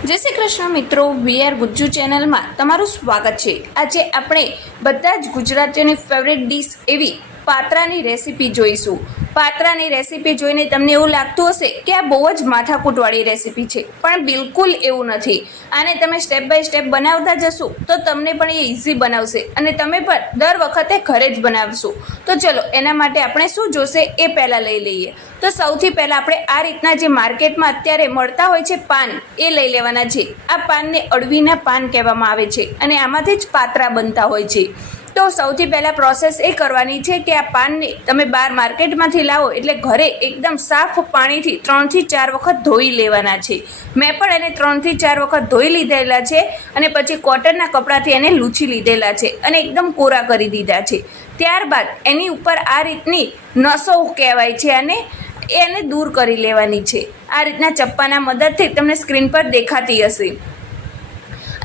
જય શ્રી કૃષ્ણ મિત્રો, વીઆર ગુજ્જુ ચેનલમાં તમારું સ્વાગત છે। આજે આપણે બધા જ ગુજરાતીઓની ફેવરેટ ડીશ એવી પાત્રાની રેસીપી જોઈશું। પાત્રાની રેસીપી જોઈને તમને એવું લાગતું હશે કે આ બહુ જ માથાકૂટવાળી રેસીપી છે, પણ બિલકુલ એવું નથી। આને તમે સ્ટેપ બાય સ્ટેપ બનાવતા જશો તો તમને પણ એ ઇઝી બનાવશે અને તમે પણ દર વખતે ઘરે જ બનાવશો। તો ચલો એના માટે આપણે શું જોશે એ પહેલાં લઈ લઈએ। તો સૌથી પહેલાં આપણે આ રીતના જે માર્કેટમાં અત્યારે મળતા હોય છે પાન, એ લઈ લેવાના છે। આ પાનને અળવીના પાન કહેવામાં આવે છે અને આમાંથી જ પાત્રા બનતા હોય છે। તો સૌથી પહેલાં પ્રોસેસ એ કરવાની છે કે આ પાનને તમે બહાર માર્કેટમાંથી લાવો એટલે ઘરે એકદમ સાફ પાણીથી 3 થી 4 વખત ધોઈ લેવાના છે। મેં પણ એને 3 થી 4 વખત ધોઈ લીધેલા છે અને પછી કોટનના કપડાથી એને લૂછી લીધેલા છે અને એકદમ કોરા કરી દીધા છે। ત્યારબાદ એની ઉપર આ રીતની નસો કહેવાય છે અને એને દૂર કરી લેવાની છે। આ રીતના ચપ્પાના મદદથી તમને સ્ક્રીન પર દેખાતી હશે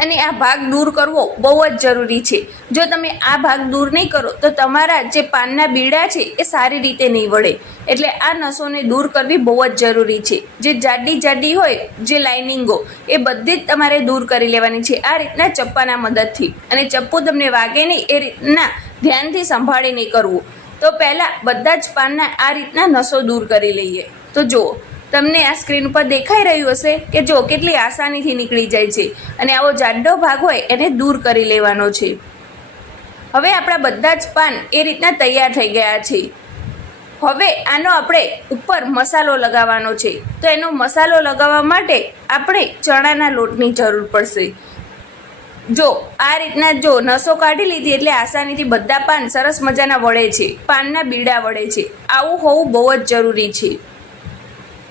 અને આ ભાગ દૂર કરવો બહુ જ જરૂરી છે। જો તમે આ ભાગ દૂર નહીં કરો તો તમારા જે પાનના બીડા છે એ સારી રીતે નહીં વળે, એટલે આ નસોને દૂર કરવી બહુ જ જરૂરી છે। જે જાડી હોય જે લાઇનિંગો એ બધી જ તમારે દૂર કરી લેવાની છે આ રીતના ચપ્પાના મદદથી, અને ચપ્પુ તમને વાગે નહીં એ રીતના ધ્યાનથી સંભાળીને કરવું। તો પહેલાં બધા જ પાનના આ રીતના નસો દૂર કરી લઈએ। તો જુઓ, તમને આ સ્ક્રીન ઉપર દેખાઈ રહ્યું હશે કે જો કેટલી આસાનીથી નીકળી જાય છે અને આવો જાડો ભાગ હોય એને દૂર કરી લેવાનો છે। હવે આપણા બધા જ પાન એ રીતના તૈયાર થઈ ગયા છે। હવે આનો આપણે ઉપર મસાલો લગાવવાનો છે। તો એનો મસાલો લગાવવા માટે આપણે ચણાના લોટની જરૂર પડશે। જો આ રીતના જો નસો કાઢી લીધી એટલે આસાનીથી બધા પાન સરસ મજાના વળે છે, પાનના બીડા વળે છે। આવું હોવું બહુ જ જરૂરી છે।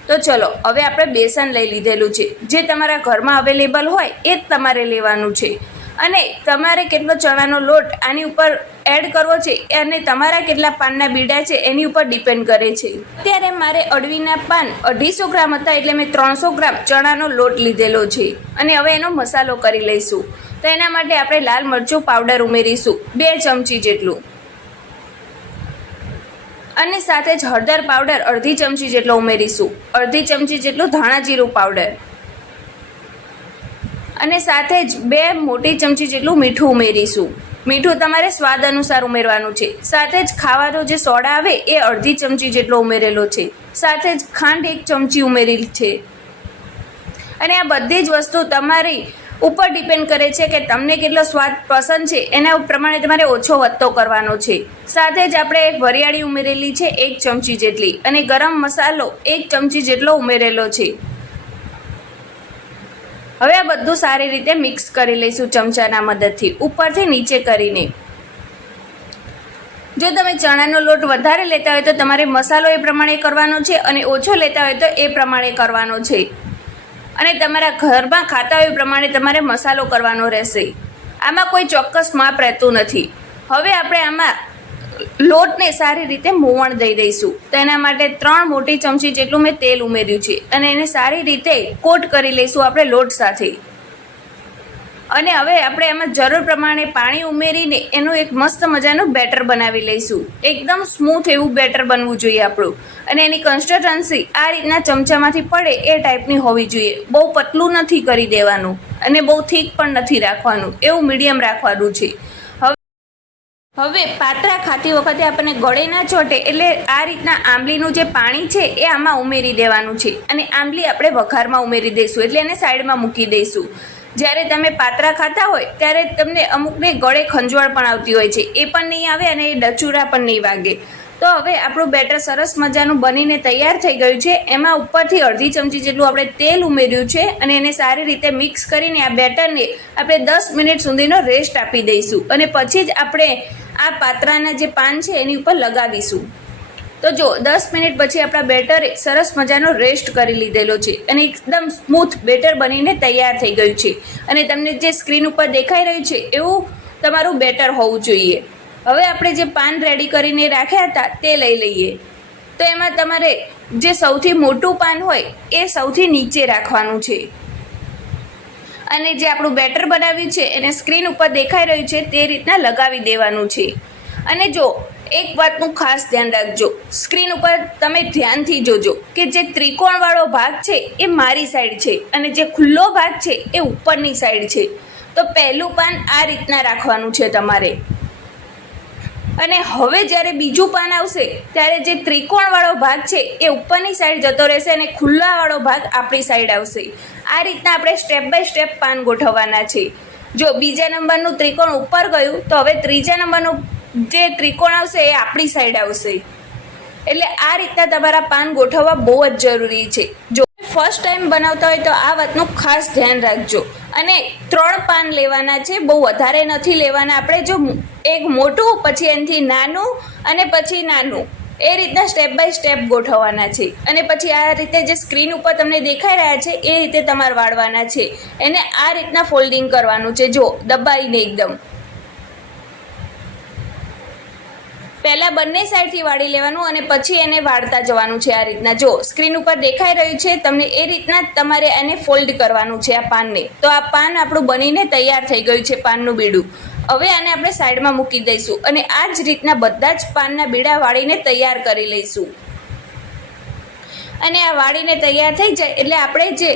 તો ચલો હવે આપણે બેસન લઈ લીધેલું છે, જે તમારા ઘરમાં અવેલેબલ હોય એ જ તમારે લેવાનું છે અને તમારે કેટલો ચણાનો લોટ આની ઉપર એડ કરવો છે અને તમારા કેટલા પાનના બીડા છે એની ઉપર ડિપેન્ડ કરે છે। અત્યારે મારે અળવીના પાન 250 ગ્રામ હતા એટલે મેં 300 ગ્રામ ચણાનો લોટ લીધેલો છે અને હવે એનો મસાલો કરી લઈશું। તો એના માટે આપણે લાલ મરચું પાવડર ઉમેરીશું 2 ચમચી જેટલું, અને સાથે જ હળદર પાવડર અડધી ચમચી જેટલો ઉમેરીશું, અડધી ચમચી જેટલું ધાણા જીરું પાવડર, અને સાથે જ 2 મોટી ચમચી જેટલું મીઠું ઉમેરીશું। મીઠું તમારે સ્વાદ અનુસાર ઉમેરવાનું છે। સાથે જ ખાવાનો જે સોડા આવે એ અડધી ચમચી જેટલો ઉમેરેલો છે। સાથે જ ખાંડ 1 ચમચી ઉમેરેલી છે અને આ બધી જ વસ્તુ તમારી ઉપર ડિપેન્ડ કરે છે કે તમને કેટલો સ્વાદ પસંદ છે એના પ્રમાણે તમારે ઓછો વધતો કરવાનો છે। સાથે જ આપણે વરિયાળી ઉમેરેલી છે 1 ચમચી જેટલી અને ગરમ મસાલો 1 ચમચી જેટલો ઉમેરેલો છે। હવે આ બધું સારી રીતે મિક્સ કરી લઈશું ચમચાના મદદથી ઉપરથી નીચે કરીને। જો તમે ચણાનો લોટ વધારે લેતા હોય તો તમારે મસાલો એ પ્રમાણે કરવાનો છે અને ઓછો લેતા હોય તો એ પ્રમાણે કરવાનો છે, અને તમારા ઘરમાં ખાતા હોય એ પ્રમાણે તમારે મસાલો કરવાનો રહેશે। આમાં કોઈ ચોક્કસ માપ રહેતું નથી। હવે આપણે આમાં લોટને સારી રીતે મોવણ દઈ દઈશું। તો એના માટે 3 મોટી ચમચી જેટલું મેં તેલ ઉમેર્યું છે અને એને સારી રીતે કોટ કરી લઈશું આપણે લોટ સાથે। અને હવે આપણે એમાં જરૂર પ્રમાણે પાણી ઉમેરીને એનું એક મસ્ત મજાનું બેટર બનાવી લઈશું। એકદમ સ્મૂથ એવું બેટર બનવું જોઈએ આપણું, અને એની કન્સિસ્ટન્સી આ રીતના ચમચામાંથી પડે એ ટાઈપની હોવી જોઈએ। બહુ પતલું નથી કરી દેવાનું અને બહુ થીક પણ નથી રાખવાનું, એવું મીડિયમ રાખવાનું છે। હવે પાત્રા ખાતી વખતે આપણને ગળે ના ચોટે એટલે આ રીતના આંબલીનું જે પાણી છે એ આમાં ઉમેરી દેવાનું છે અને આંબલી આપણે વઘારમાં ઉમેરી દઈશું, એટલે એને સાઈડમાં મૂકી દઈશું। જ્યારે તમે પાત્રા ખાતા હોય ત્યારે તમને અમુકને ગળે ખંજવાળ પણ આવતી હોય છે, એ પણ નહીં આવે અને એ ડચુરા પણ નહીં વાગે। તો હવે આપણું બેટર સરસ મજાનું બનીને તૈયાર થઈ ગયું છે। એમાં ઉપરથી અડધી ચમચી જેટલું આપણે તેલ ઉમેર્યું છે અને એને સારી રીતે મિક્સ કરીને આ બેટરને આપણે 10 મિનિટ સુધીનો રેસ્ટ આપી દઈશું અને પછી જ આપણે આ પાત્રાના જે પાન છે એની ઉપર લગાવીશું। તો જો 10 મિનિટ પછી આપણા બેટરે સરસ મજાનો રેસ્ટ કરી લીધેલો છે અને એકદમ સ્મૂથ બેટર બનીને તૈયાર થઈ ગયું છે અને તમને જે સ્ક્રીન ઉપર દેખાઈ રહ્યું છે એવું તમારું બેટર હોવું જોઈએ। હવે આપણે જે પાન રેડી કરીને રાખ્યા હતા તે લઈ લઈએ। તો એમાં તમારે જે સૌથી મોટું પાન હોય એ સૌથી નીચે રાખવાનું છે અને જે આપણું બેટર બનાવ્યું છે એને સ્ક્રીન ઉપર દેખાઈ રહ્યું છે તે રીતના લગાવી દેવાનું છે। અને જો એક વાતનું ખાસ ધ્યાન રાખજો, સ્ક્રીન ઉપર તમે ધ્યાનથી જોજો કે જે ત્રિકોણવાળો ભાગ છે એ મારી સાઈડ છે અને જે ખુલ્લો ભાગ છે એ ઉપરની સાઈડ છે. તો પહેલું પાન આ રીતના રાખવાનું છે તમારે. અને હવે જ્યારે બીજું પાન આવશે ત્યારે જે ત્રિકોણવાળો ભાગ છે એ ઉપરની સાઈડ જતો રહેશે અને ખુલ્લાવાળો ભાગ આપણી સાઈડ આવશે. આ રીતના આપણે સ્ટેપ બાય સ્ટેપ પાન ગોઠવવાના છે. જો બીજા નંબરનું ત્રિકોણ ઉપર ગયું તો હવે ત્રીજા નંબરનું જે ત્રિકોણ આવશે એ આપણી સાઈડ આવશે. એટલે આ રીતના તમારા પાન ગોઠવવા બહુ જ જરૂરી છે. જો ફર્સ્ટ ટાઈમ બનાવતા હોય તો આ વાતનું ખાસ ધ્યાન રાખજો. અને 3 પાન લેવાના છે, બહુ વધારે નથી લેવાના. આપણે જો એક મોટું, પછી એનાથી નાનું અને પછી નાનું, એ રીતના સ્ટેપ બાય સ્ટેપ ગોઠવવાના છે. અને પછી આ રીતે જે સ્ક્રીન ઉપર તમને દેખાઈ રહ્યા છે એ રીતે તમારે વાળવાના છે. એને આ રીતના ફોલ્ડિંગ કરવાનું છે, જો દબાઈને એકદમ. પહેલાં બંને સાઈડથી વાળી લેવાનું અને પછી એને વાળતા જવાનું છે. આ રીતના જો સ્ક્રીન ઉપર દેખાઈ રહ્યું છે તમને, એ રીતના તમારે એને ફોલ્ડ કરવાનું છે આ પાનને. તો આ પાન આપણું બનીને તૈયાર થઈ ગયું છે, પાનનું બીડું. હવે આને આપણે સાઈડમાં મૂકી દઈશું અને આ જ રીતના બધા જ પાનના બીડા વાળીને તૈયાર કરી લઈશું. અને આ વાળીને તૈયાર થઈ જાય એટલે આપણે જે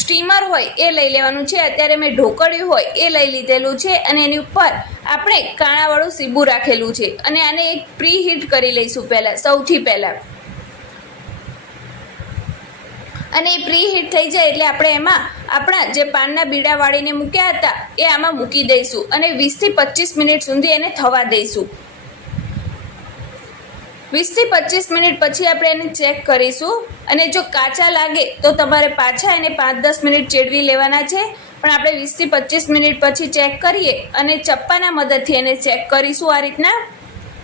સ્ટીમર હોય એ લઈ લેવાનું છે. અત્યારે મેં ઢોકળિયું હોય એ લઈ લીધેલું છે અને એની ઉપર આપણે કાણાવાળું સીબું રાખેલું છે. અને આને એક પ્રી હીટ કરી લઈશું પહેલાં, સૌથી પહેલાં. અને એ પ્રી હીટ થઈ જાય એટલે આપણે એમાં આપણા જે પાનના બીડા વાળીને મૂક્યા હતા એ આમાં મૂકી દઈશું અને 20 થી 25 મિનિટ સુધી એને થવા દઈશું. 20 થી 25 મિનિટ પછી આપણે એને ચેક કરીશું. અને જો કાચા લાગે તો તમારે પાછા એને 5-10 મિનિટ ચેડવી લેવાના છે. પણ આપણે 20 થી 25 મિનિટ પછી ચેક કરીએ અને ચપ્પાના મદદથી એને ચેક કરીશું આ રીતના.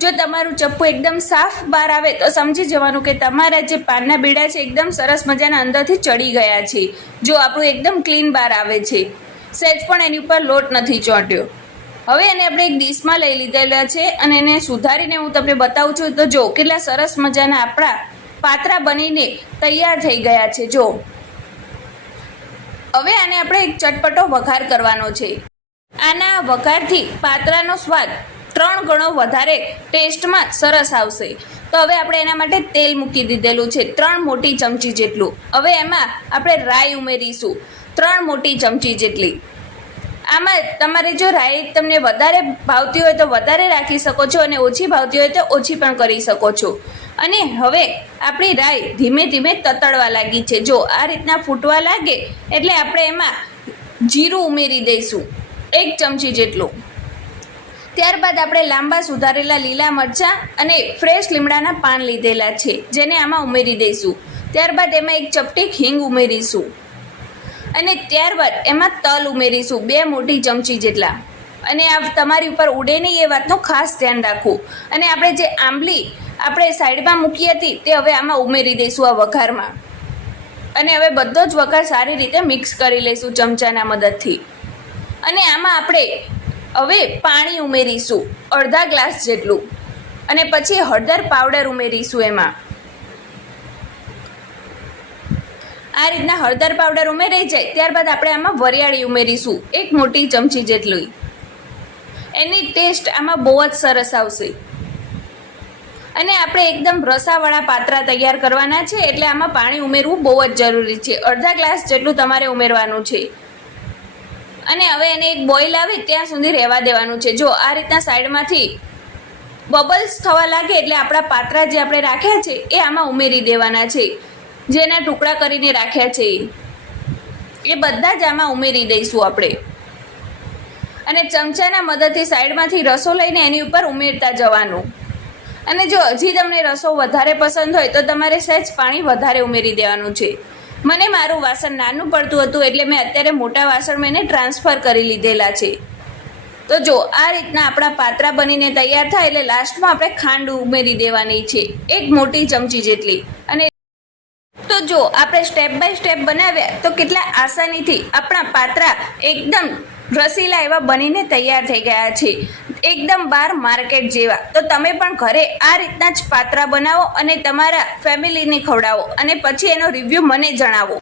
જો તમારું ચપ્પુ એકદમ સાફ બહાર આવે તો સમજી જવાનું કે તમારા જે પાનના બીડા છે એકદમ સરસ મજાના અંદરથી ચડી ગયા છે. જો આપણું એકદમ ક્લીન બહાર આવે છે, સહેજ પણ એની ઉપર લોટ નથી ચોંટ્યો. હવે એને આપણે એક ડીશમાં લઈ લીધેલા છે અને એને સુધારીને હું તમને બતાવું છું. તો જો કેટલા સરસ મજાના આપણા પાતરા બનીને તૈયાર થઈ ગયા છે. જો હવે આને આપણે એક ચટપટો વઘાર કરવાનો છે. આના વઘારથી પાતરાનો સ્વાદ 3 ગણો વધારે ટેસ્ટમાં સરસ આવશે. તો હવે આપણે એના માટે તેલ મૂકી દીધેલું છે 3 મોટી ચમચી જેટલું. હવે એમાં આપણે રાઈ ઉમેરીશું 3 મોટી ચમચી જેટલી. આમાં તમારે જો રાઈ તમને વધારે ભાવતી હોય તો વધારે રાખી શકો છો અને ઓછી ભાવતી હોય તો ઓછી પણ કરી શકો છો. અને હવે આપણી રાઈ ધીમે ધીમે તતડવા લાગી છે. જો આ રીતના ફૂટવા લાગે એટલે આપણે એમાં જીરું ઉમેરી દઈશું 1 ચમચી જેટલું. ત્યારબાદ આપણે લાંબા સુધારેલા લીલા મરચાં અને ફ્રેશ લીમડાના પાન લીધેલા છે જેને આમાં ઉમેરી દઈશું. ત્યારબાદ એમાં 1 ચપટી હિંગ ઉમેરીશું અને ત્યારબાદ એમાં તલ ઉમેરીશું 2 મોટી ચમચી જેટલા. અને આ તમારી ઉપર ઉડે નહીં એ વાતનું ખાસ ધ્યાન રાખવું. અને આપણે જે આંબલી આપણે સાઈડમાં મૂકી હતી તે હવે આમાં ઉમેરી દઈશું આ વઘારમાં. અને હવે બધો જ વઘાર સારી રીતે મિક્સ કરી લઈશું ચમચાના મદદથી. અને આમાં આપણે હવે પાણી ઉમેરીશું 1/2 ગ્લાસ જેટલું અને પછી હળદર પાવડર ઉમેરીશું એમાં. આ રીતના હળદર પાવડર ઉમેરાઈ જાય ત્યારબાદ આપણે આમાં વરિયાળી ઉમેરીશું 1 મોટી ચમચી જેટલી. એની ટેસ્ટ આમાં બહુ જ સરસ આવશે. અને આપણે એકદમ રસાવાળા પાતરા તૈયાર કરવાના છે એટલે આમાં પાણી ઉમેરવું બહુ જ જરૂરી છે. 1/2 ગ્લાસ જેટલું તમારે ઉમેરવાનું છે. અને હવે એને એક બોઇલ આવે ત્યાં સુધી રહેવા દેવાનું છે. જો આ રીતના સાઈડમાંથી બબલ્સ થવા લાગે એટલે આપણા પાતરા જે આપણે રાખ્યા છે એ આમાં ઉમેરી દેવાના છે. જેના ટુકડા કરીને રાખ્યા છે એ બધા જ આમાં ઉમેરી દઈશું આપણે. અને ચમચાના મદદથી સાઈડમાંથી રસો લઈને એની ઉપર ઉમેરતા જવાનું. અને જો હજી તમને રસો વધારે પસંદ હોય તો તમારે સહેજ પાણી વધારે ઉમેરી દેવાનું છે. મને મારું વાસણ નાનું પડતું હતું એટલે મેં અત્યારે મોટા વાસણમાં એને ટ્રાન્સફર કરી લીધેલા છે. તો જો આ રીતના આપણા પાતરા બનીને તૈયાર થાય એટલે લાસ્ટમાં આપણે ખાંડ ઉમેરી દેવાની છે 1 મોટી ચમચી જેટલી. અને તો જો આપણે સ્ટેપ બાય સ્ટેપ બનાવ્યા તો કેટલા આસાનીથી આપણા પાતરા એકદમ રસીલા એવા બનીને તૈયાર થઈ ગયા છે, એકદમ બહાર માર્કેટ જેવા. તો તમે પણ ઘરે આ રીતના જ પાતરા બનાવો અને તમારા ફેમિલીને ખવડાવો અને પછી એનો રિવ્યૂ મને જણાવો.